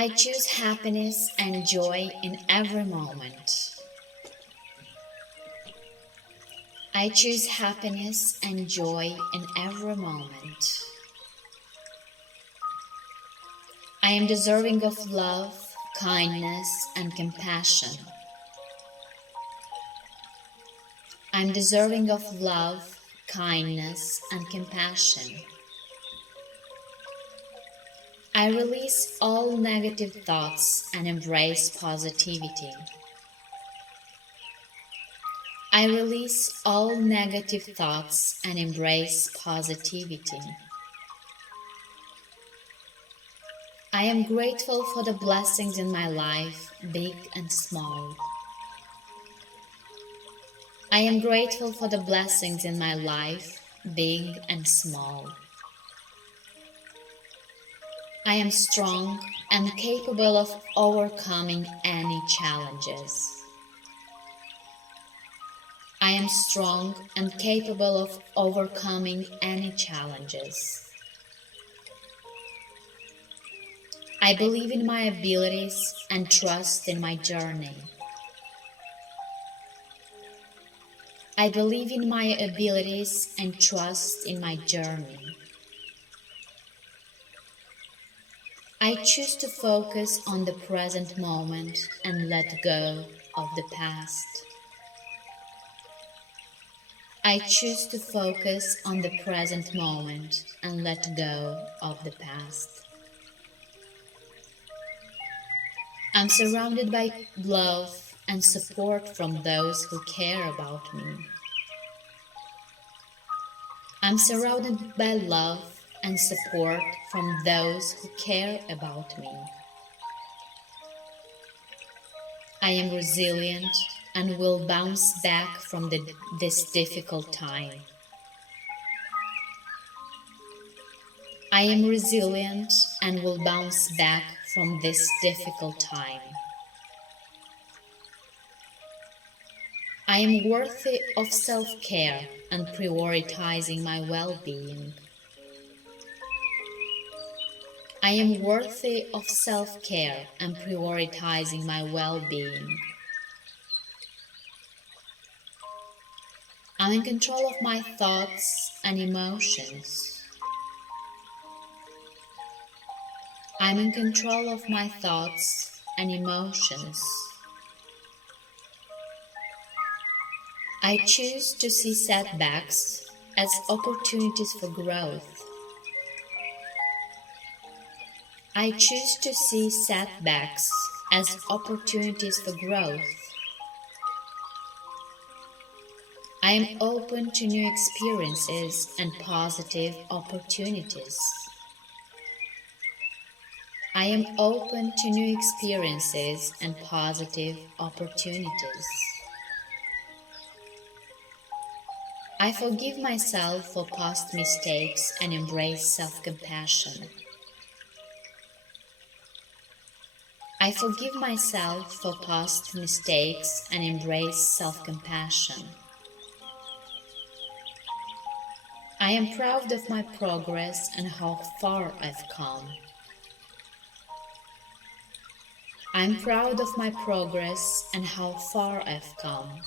I choose happiness and joy in every moment. I choose happiness and joy in every moment. I am deserving of love, kindness, and compassion. I am deserving of love, kindness, and compassion. I release all negative thoughts and embrace positivity. I release all negative thoughts and embrace positivity. I am grateful for the blessings in my life, big and small. I am grateful for the blessings in my life, big and small. I am strong and capable of overcoming any challenges. I am strong and capable of overcoming any challenges. I believe in my abilities and trust in my journey. I believe in my abilities and trust in my journey. I choose to focus on the present moment and let go of the past. I choose to focus on the present moment and let go of the past. I'm surrounded by love and support from those who care about me. I'm surrounded by love and support from those who care about me. I am resilient and will bounce back from this difficult time. I am resilient and will bounce back from this difficult time. I am worthy of self-care and prioritizing my well-being. I am worthy of self-care and prioritizing my well-being. I'm in control of my thoughts and emotions. I'm in control of my thoughts and emotions. I choose to see setbacks as opportunities for growth. I choose to see setbacks as opportunities for growth. I am open to new experiences and positive opportunities. I am open to new experiences and positive opportunities. I forgive myself for past mistakes and embrace self-compassion. I forgive myself for past mistakes and embrace self-compassion. I am proud of my progress and how far I've come. I'm proud of my progress and how far I've come.